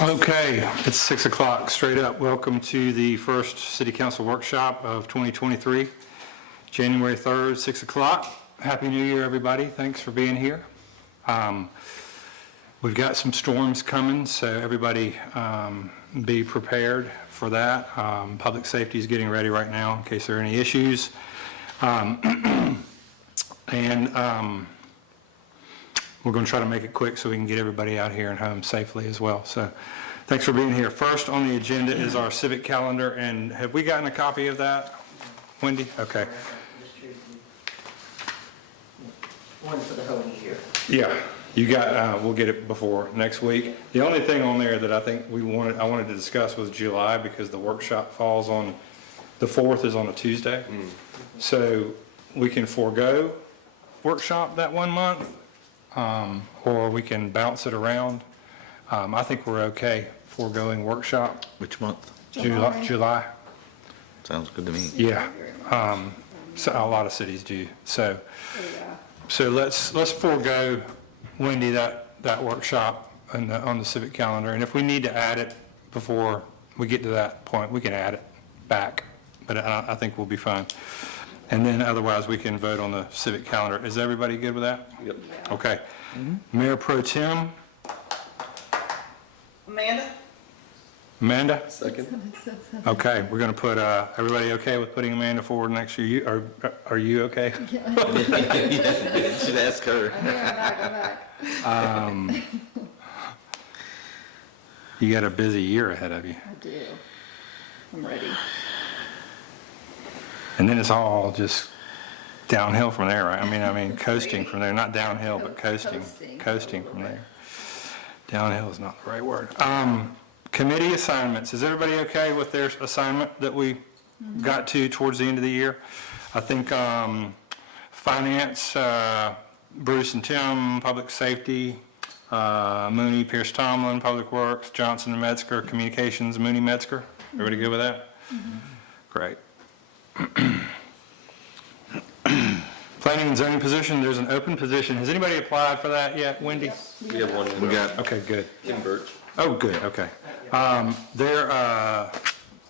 Okay, it's 6 o'clock, straight up. Welcome to the first City Council workshop of 2023, January 3rd, 6 o'clock. Happy New Year, everybody. Thanks for being here. We've got some storms coming, so everybody be prepared for that. Public safety is getting ready right now in case there are any issues. We're going to try to make it quick so we can get everybody out here and home safely as well. So thanks for being here. First on the agenda is our civic calendar, and have we gotten a copy of that, Wendy? Okay. One for the whole year. Yeah, you got, we'll get it before next week. The only thing on there that I think I wanted to discuss was July, because the workshop falls on, the 4th is on a Tuesday. So we can forego workshop that 1 month, or we can bounce it around. I think we're okay foregoing workshop. Which month? July. Sounds good to me. Yeah. So a lot of cities do. So let's forego, Wendy, that workshop on the civic calendar. And if we need to add it before we get to that point, we can add it back. But I think we'll be fine. And then otherwise we can vote on the civic calendar. Is everybody good with that? Yep. Okay. Mayor Pro Tem. Amanda? Second. Okay, we're going to put, everybody okay with putting Amanda forward next year? Are you okay? You should ask her. I'm back. You got a busy year ahead of you. I do. I'm ready. And then it's all just downhill from there, right? I mean, coasting from there, not downhill, but coasting from there. Downhill is not the right word. Committee assignments. Is everybody okay with their assignment that we got to towards the end of the year? I think finance, Bruce and Tim, public safety, Mooney, Pierce Tomlin, public works, Johnson and Metzger, communications, Mooney, Metzger. Everybody good with that? Great. Planning and zoning position, there's an open position. Has anybody applied for that yet, Wendy? Yes. We have one. We got Okay, good. Kim Birch. Oh, good, okay.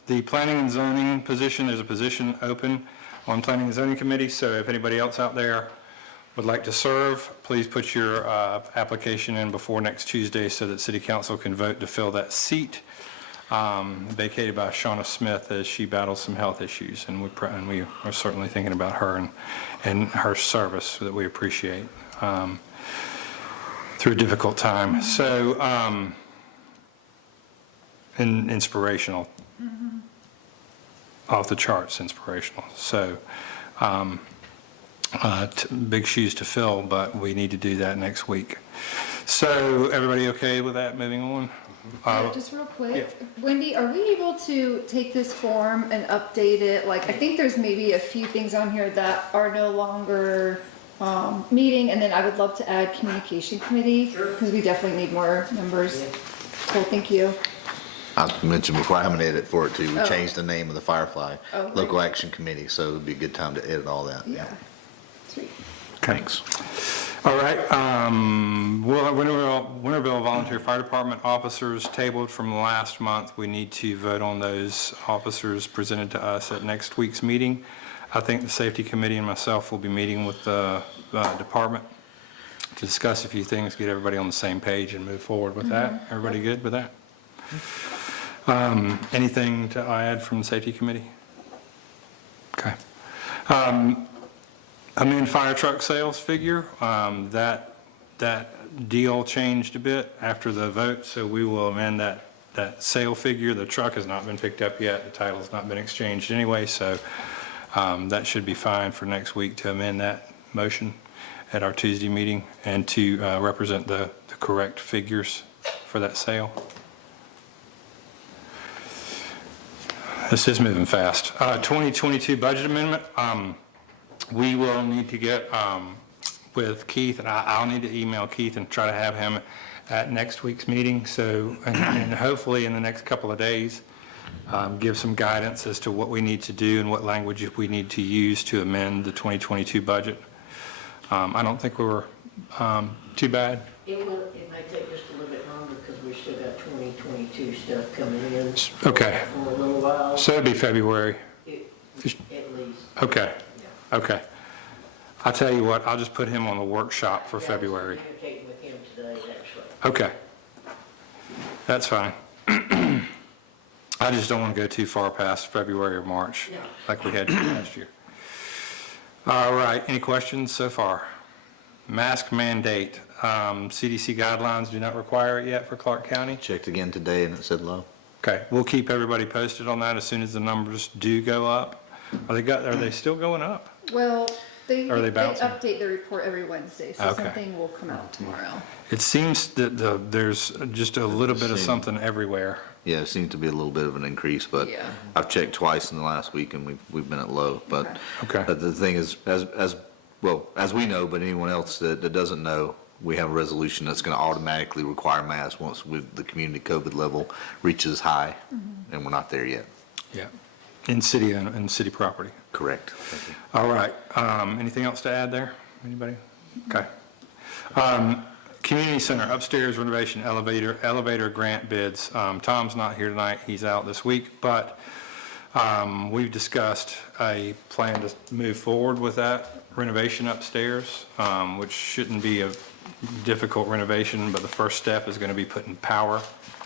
The planning and zoning position, there's a position open on planning and zoning committee, so if anybody else out there would like to serve, please put your application in before next Tuesday so that city council can vote to fill that seat, vacated by Shauna Smith as she battles some health issues, and we are certainly thinking about her and her service that we appreciate through a difficult time. So, and inspirational, off the charts inspirational. So, big shoes to fill, but we need to do that next week. So, everybody okay with that? Moving on. Just real quick, Wendy, are we able to take this form and update it? Like, I think there's maybe a few things on here that are no longer meeting, and then I would love to add communication committee, because we definitely need more members. Cool, thank you. I mentioned before, I have an edit for it too. We Oh. changed the name of the Firefly Oh, Local Action Committee, so it'd be a good time to edit all that. Yeah, sweet. Thanks. All right, Winterville Volunteer Fire Department officers tabled from last month. We need to vote on those officers presented to us at next week's meeting. I think the safety committee and myself will be meeting with the department to discuss a few things, get everybody on the same page and move forward with that. Everybody good with that? Anything to add from the safety committee? Okay. Fire truck sales figure, that deal changed a bit after the vote, so we will amend that sale figure. The truck has not been picked up yet. The title has not been exchanged anyway, so that should be fine for next week to amend that motion at our Tuesday meeting and to represent the correct figures for that sale. This is moving fast. 2022 budget amendment. We will need to get with Keith, and I'll need to email Keith and try to have him at next week's meeting. So, and hopefully in the next couple of days, give some guidance as to what we need to do and what language we need to use to amend the 2022 budget. I don't think we were too bad. It may take just a little bit longer because we're still got 2022 stuff coming in. Okay. For a little while, So it'd be February. at least. Okay, Yeah. okay. I'll tell you what, I'll just put him on the workshop for Yeah, I was February. communicating with him today, actually. Okay. That's fine. I just don't want to go too far past February or March, No. like we had last year. All right, any questions so far? Mask mandate, CDC guidelines do not require it yet for Clark County? Checked again today and it said low. Okay, we'll keep everybody posted on that as soon as the numbers do go up. Are they still going up? Well, they Are they bouncing? update the report every Wednesday, so Okay. something will come out tomorrow. It seems that there's just a little bit of something everywhere. Yeah, it seemed to be a little bit of an increase, but Yeah. I've checked twice in the last week and we've been at low. But Okay. but the thing is, as we know, but anyone else that doesn't know, we have a resolution that's going to automatically require masks once the community COVID level reaches high, and we're not there yet. Yeah. In city property. Correct. All right, anything else to add there? Anybody? Okay. Community center upstairs renovation elevator grant bids. Tom's not here tonight, he's out this week, but we've discussed a plan to move forward with that renovation upstairs, which shouldn't be a difficult renovation, but the first step is going to be putting power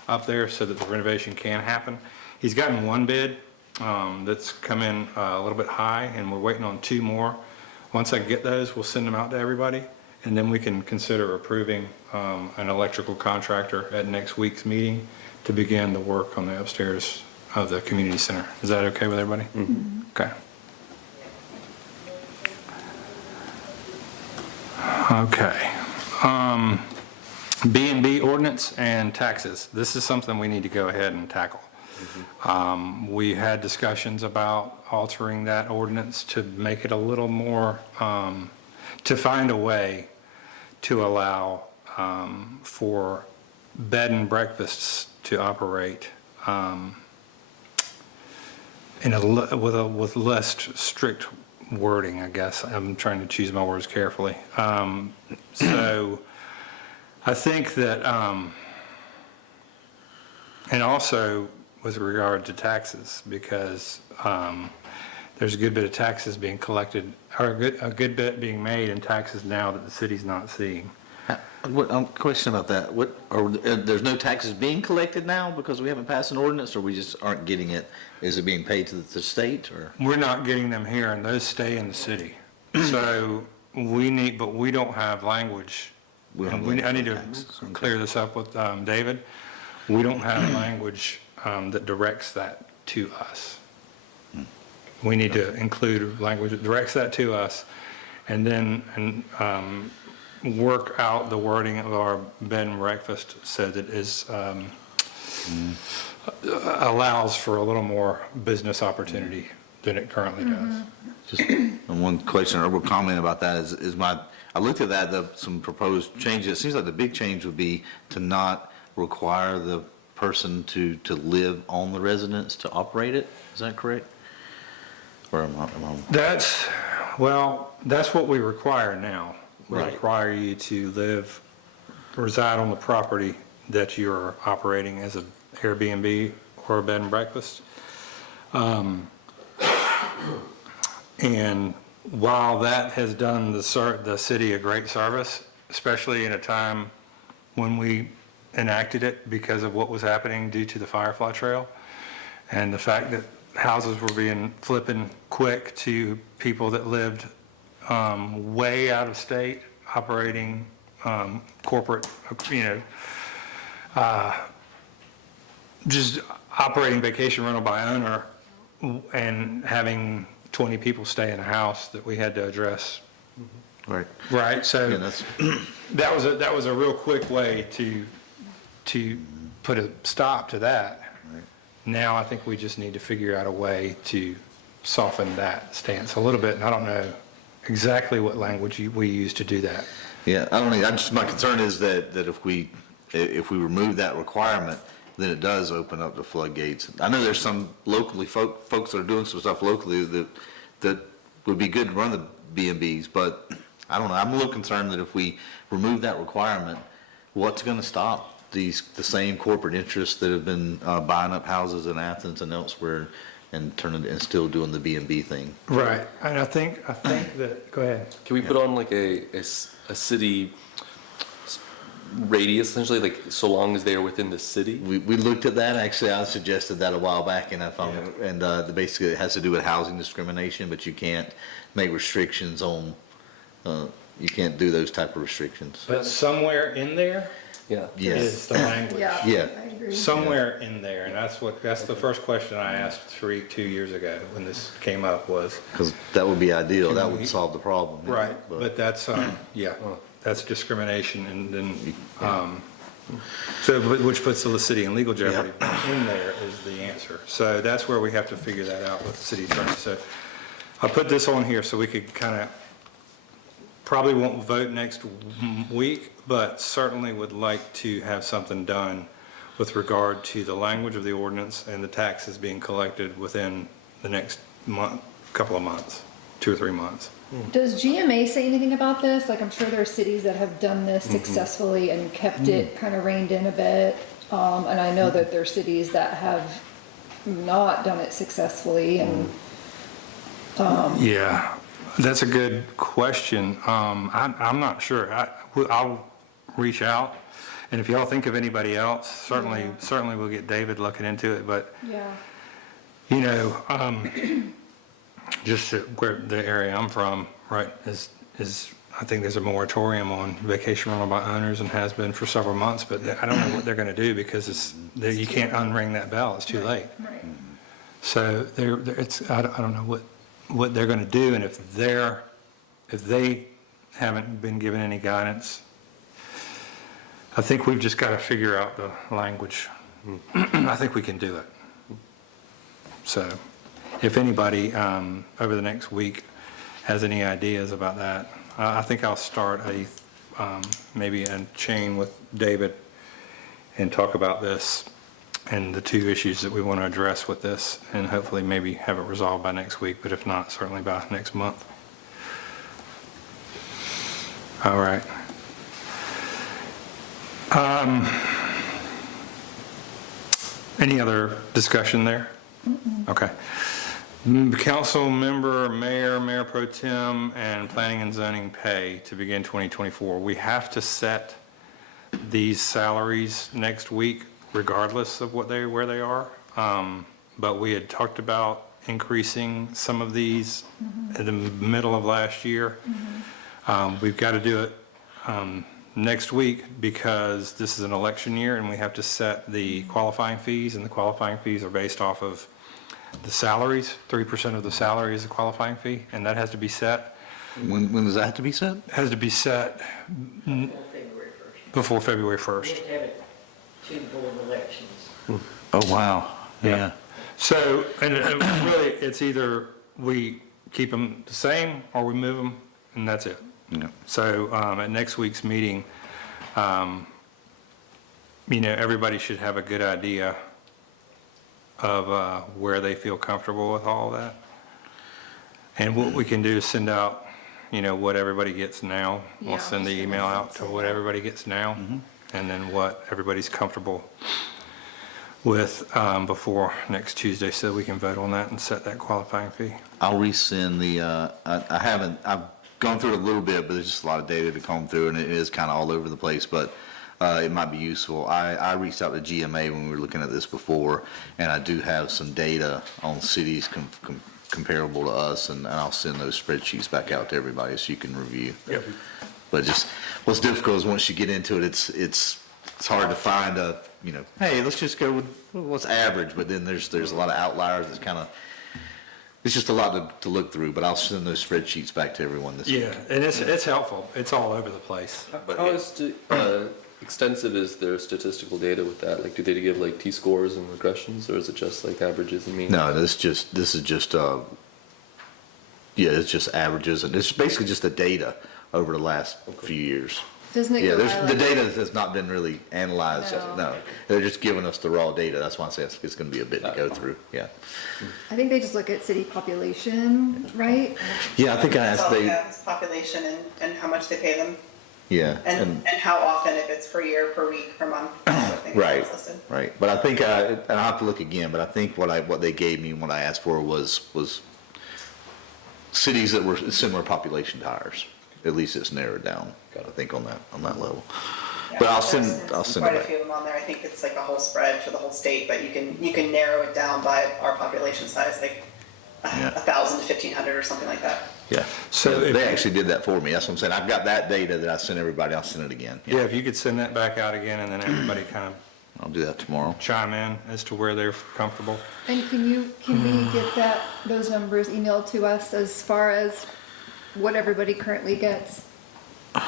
up there so that the renovation can happen. He's gotten one bid that's come in a little bit high, and we're waiting on 2 more. Once I get those, we'll send them out to everybody, and then we can consider approving an electrical contractor at next week's meeting to begin the work on the upstairs of the community center. Is that okay with everybody? Okay. Okay. B&B ordinance and taxes. This is something we need to go ahead and tackle. We had discussions about altering that ordinance to make it a little more, to find a way to allow for bed and breakfasts to operate with less strict wording, I guess. I'm trying to choose my words carefully. So I think that, and also with regard to taxes, because there's a good bit of taxes being collected, or a good bit being made in taxes now that the city's not seeing. Question about that. There's no taxes being collected now because we haven't passed an ordinance, or we just aren't getting it? Is it being paid to the state, or? We're not getting them here, and those stay in the city. So but we don't have language. And I need to clear this up with David. We don't have language that directs that to us. We need to include language that directs that to us, and then work out the wording of our bed and breakfast so that is allows for a little more business opportunity than it currently does. Just one question or comment about that is I looked at that, some proposed changes. It seems like the big change would be to not require the person to live on the residence to operate it. Is that correct? Or am I? That's what we require now. We Right. require you to reside on the property that you're operating as an Airbnb or a bed and breakfast. And while that has done the city a great service, especially in a time when we enacted it because of what was happening due to the Firefly Trail, and the fact that houses were being flipping quick to people that lived way out of state, operating corporate, just operating vacation rental by owner and having 20 people stay in a house that we had to address. Right. Right, Yeah, so that's, that was a real quick way to put a stop to that. Right. Now I think we just need to figure out a way to soften that stance a little bit, and I don't know exactly what language we use to do that. yeah, I don't know. My concern is that if we remove that requirement, then it does open up the floodgates. I know there's some locally folks that are doing some stuff locally that would be good to run the B&Bs, but I don't know. I'm a little concerned that if we remove that requirement, what's going to stop the same corporate interests that have been buying up houses in Athens and elsewhere and turning and still doing the B&B thing. Right, and I think that, go ahead. Can we put on like a city radius essentially, like so long as they are within the city? We looked at that. Actually, I suggested that a while back, and basically it has to do with housing discrimination, but you can't make restrictions on. You can't do those type of restrictions. But somewhere in there Yeah. Yes. is the language. Yeah. I agree. Somewhere in there, and that's the first question I asked 2 years ago when this came up was, Because that would be ideal. That we- would solve the problem. right, but that's, yeah, that's discrimination and then, which puts the city in legal jeopardy. In there is the answer. So that's where we have to figure that out with the city attorney. So I put this on here so we could kind of, probably won't vote next week, but certainly would like to have something done with regard to the language of the ordinance and the taxes being collected within the next couple of months, 2 or 3 months. Does GMA say anything about this? Like, I'm sure there are cities that have done this successfully and kept it kind of reined in a bit. And I know that there are cities that have not done it successfully and, Yeah, that's a good question. I'm not sure. I'll reach out, and if y'all think of anybody else, certainly we'll get David looking into it, but, yeah. you know, just where the area I'm from, right, is I think there's a moratorium on vacation rental by owners and has been for several months, but I don't know what they're gonna do because you can't unring that bell, it's too late. Right. So I don't know what they're gonna do, and if they haven't been given any guidance, I think we've just gotta figure out the language. I think we can do it. So, if anybody, over the next week has any ideas about that, I think I'll start maybe a chain with David and talk about this and the 2 issues that we want to address with this, and hopefully maybe have it resolved by next week, but if not, certainly by next month. All right. Any other discussion there? Okay. Council member, mayor pro tem, and planning and zoning pay to begin 2024. We have to set these salaries next week regardless of where they are. But we had talked about increasing some of these in the middle of last year. We've got to do it next week because this is an election year and we have to set the qualifying fees, and the qualifying fees are based off of the salaries. 3% of the salary is a qualifying fee, and that has to be set. When does that have to be set? Has to be set Before February 1st. before February We 1st. have to have it to board elections. Oh, wow. Yeah. So, and really, it's either we keep them the same or we move them, and that's it. Yeah. So at next week's meeting, everybody should have a good idea of where they feel comfortable with all that. And what we can do is send out, what everybody gets now. We'll Yeah, send the just email out to what everybody gets now, and then what everybody's comfortable with before next Tuesday, so we can vote on that and set that qualifying fee. I'll resend I've gone through it a little bit, but there's just a lot of data to comb through, and it is kind of all over the place, but it might be useful. I reached out to GMA when we were looking at this before, and I do have some data on cities comparable to us, and I'll send those spreadsheets back out to everybody so you can review. Yep. But just, what's difficult is once you get into it, it's hard to find hey, let's just go with what's average, but then there's a lot of outliers. It's just a lot to look through, but I'll send those spreadsheets back to everyone this week. Yeah, and it's helpful. It's all over the place. How extensive is their statistical data with that? Like, do they give like T-scores and regressions, or is it just like averages and means? No, this is just it's just averages, and it's basically just the data over the last few years. Doesn't it Yeah, go by the like- data has not been really analyzed. No. No, they're just giving us the raw data. That's why I say it's going to be a bit to go through. Yeah. I think they just look at city population, right? Yeah, I think I That's asked all we they. have is population and how much they pay them. Yeah. And how often, if it's per year, per week, per month, I think Right, that's listed. right. But I think, and I'll have to look again, but I think what they gave me, what I asked for was cities that were similar population to ours. At least it's narrowed down, I think, on that level. Yeah, But I'll there's send quite it a back. few of them on there. I think it's like a whole spread for the whole state, but you can narrow it down by our population size, like Yeah. 1,000 to 1,500 or something like that. Yeah. So So if- they actually did that for me. That's what I'm saying. I've got that data that I sent everybody. I'll send it again. Yeah, if you could send that back out again, and then everybody kind of I'll do that tomorrow. chime in as to where they're comfortable. And can we get those numbers emailed to us as far as what everybody currently gets? Okay,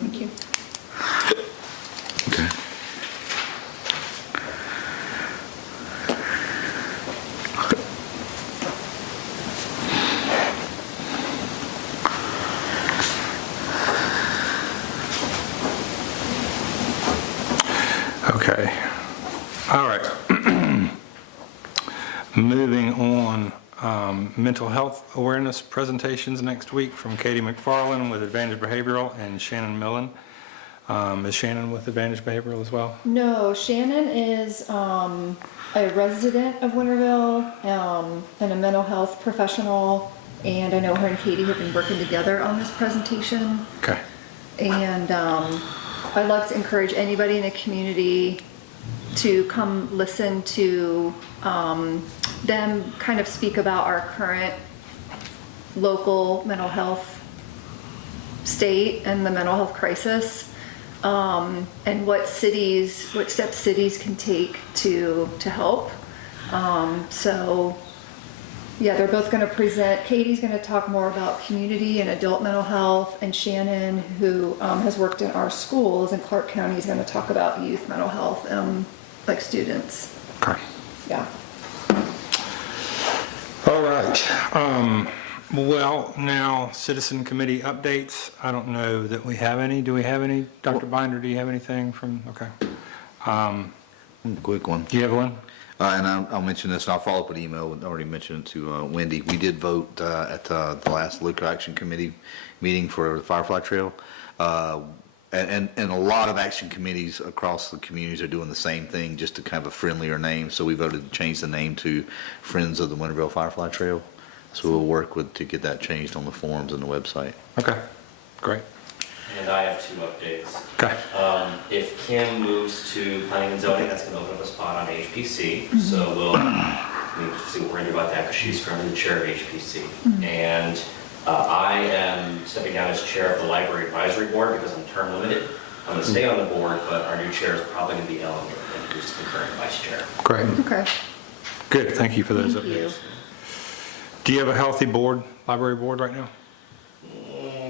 thank you. Okay. Okay, all right. Moving on, mental health awareness presentations next week from Katie McFarland with Advantage Behavioral and Shannon Millen. Is Shannon with Advantage Behavioral as well? No, Shannon is a resident of Winterville and a mental health professional. And I know her and Katie have been working together on this presentation. Okay, And I'd like to encourage anybody in the community to come listen to them kind of speak about our current local mental health state and the mental health crisis, and what steps cities can take to help. So yeah, they're both going to present. Katie's going to talk more about community and adult mental health, and Shannon, who has worked in our schools in Clark County, is going to talk about youth mental health, like students. okay. Yeah. All right. Well, now, citizen committee updates. I don't know that we have any. Do we have any? Dr. Binder, do you have anything from, okay. Quick one. Do you have one? And I'll mention this, and I'll follow up with email, I already mentioned it to Wendy. We did vote at the last Liquor Action Committee meeting for the Firefly Trail. And a lot of action committees across the communities are doing the same thing, just to kind of a friendlier name. So we voted to change the name to Friends of the Winterville Firefly Trail. So we'll work to get that changed on the forums and the website. Okay, great. And I have 2 updates. Okay, If Kim moves to planning and zoning, that's going to open up a spot on HPC. So we'll need to see what we're going to do about that because she's currently the chair of HPC. And I am stepping down as chair of the library advisory board because I'm term limited. I'm going to stay on the board, but our new chair is probably going to be Ellen, who's the current vice chair. great. Okay. Good, thank you for those Thank you. updates. Do you have a healthy board, library board right now?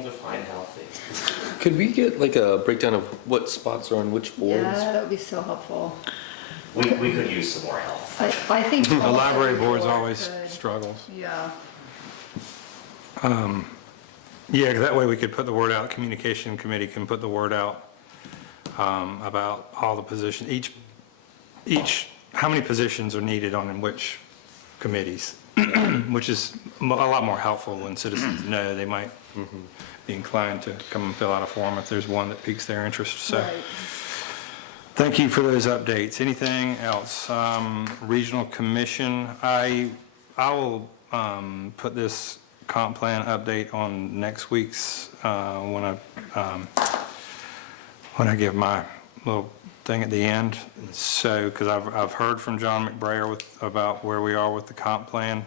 Define healthy. Could we get like a breakdown of what spots are on which boards? Yeah, that would be so helpful. We could use some more help. I think The all library every board's board always could. struggles. Yeah. Yeah, 'cause that way we could put the word out, communication committee can put the word out about all the positions, how many positions are needed on which committees, which is a lot more helpful when citizens know. They might be inclined to come and fill out a form if there's one that piques their interest, so. Right. Thank you for those updates. Anything else? Regional Commission, I will put this comp plan update on next week's, when I give my little thing at the end. So, because I've heard from John McBrayer about where we are with the comp plan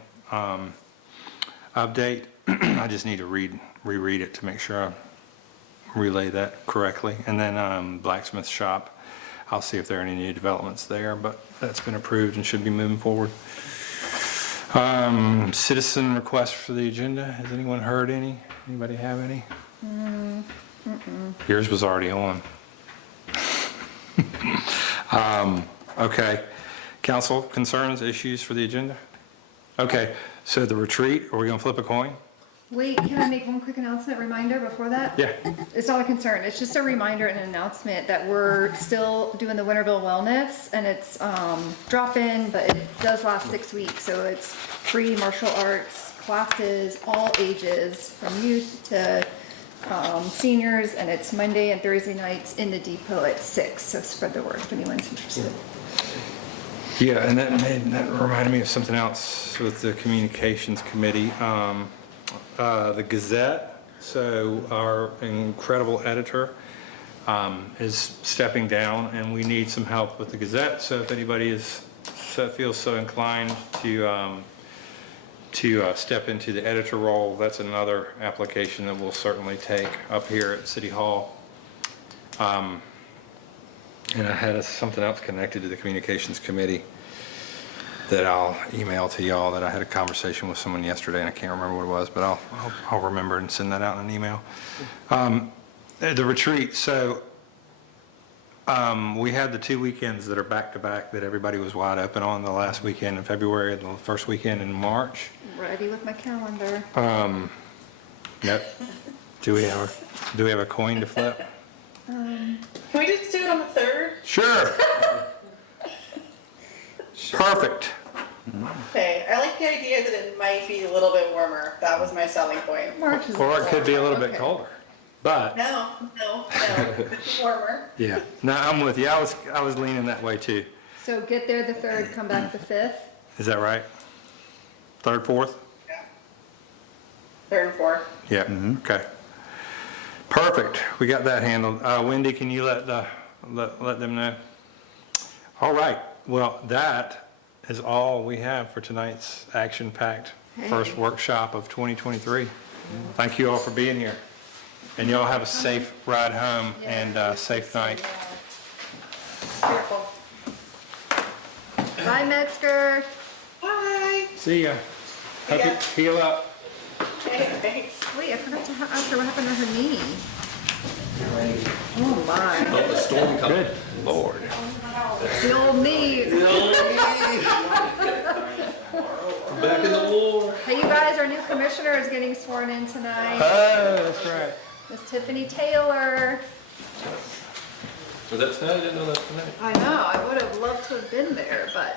update. I just need to reread it to make sure I relay that correctly. And then blacksmith shop. I'll see if there are any new developments there, but that's been approved and should be moving forward. Citizen requests for the agenda. Has anyone heard any? Anybody have any? Yours was already on. Okay. Council concerns, issues for the agenda? Okay, so the retreat, are we going to flip a coin? Wait, can I make one quick announcement, reminder before that? Yeah. It's not a concern, it's just a reminder and an announcement that we're still doing the Winterville Wellness, and it's drop-in, but it does last 6 weeks, so it's free martial arts classes, all ages, from youth to seniors, and it's Monday and Thursday nights in the depot at 6, so spread the word if anyone's interested. Yeah, and that reminded me of something else with the communications committee. The Gazette, so our incredible editor is stepping down, and we need some help with the Gazette. So if anybody feels so inclined to step into the editor role, that's another application that we'll certainly take up here at City Hall. And I had something else connected to the communications committee that I'll email to y'all, that I had a conversation with someone yesterday, and I can't remember what it was, but I'll remember and send that out in an email. The retreat, so we had the 2 weekends that are back-to-back that everybody was wide open on, the last weekend in February and the first weekend in March. Ready with my calendar. Yep. Do we have a coin to flip? Can we just do it on the 3rd? Sure. Perfect. Okay, I like the idea that it might be a little bit warmer. That was my selling point. March is. Or it could be a little bit Okay. colder, but, No, it's warmer. yeah. No, I'm with you. I was leaning that way too. So get there the 3rd, come back the 5th. Is that right? 3rd, 4th? Yeah. 3rd and 4th. Yeah, okay. Perfect, we got that handled. Wendy, can you let them know? All right, well, that is all we have for tonight's action-packed first workshop of 2023. Thank you all for being here. And y'all have a safe ride home and safe night. Careful. Bye, Metzger. Bye. See ya. Hope ya. you heal up. Okay, thanks. Wait, I forgot to ask her what happened to her knee. Oh my, Oh, the storm coming. Good Lord. the old knee. Back in the war. Hey, you guys, our new commissioner is getting sworn in tonight. Oh, that's right. Miss Tiffany Taylor. Was that tonight? I didn't know that was tonight. I know, I would have loved to have been there, but